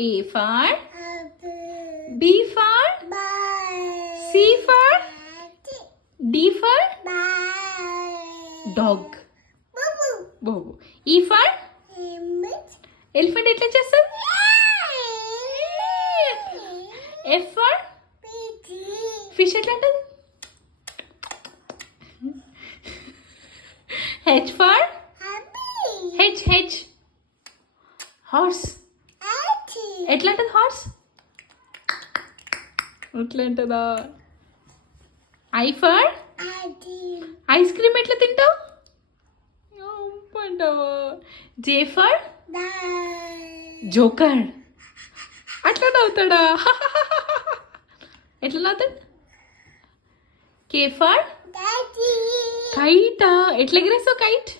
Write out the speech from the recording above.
A for B for C for D for dog. Bobo. E for elephant ఎట్లా చేస్తారు? F for fish ఎట్లా అంటది? H for H horse ఎట్లా అంటది horse? ఎట్లా అంటదా? I for ఐస్ క్రీమ్ ఎట్లా తింటావు? అంటావా? J for జోకర్ అట్లా నవ్వుతాడా? ఎట్లా నవ్వుతాడు? K for కైటా ఎట్లా ఎగరేస్తావు కైట్?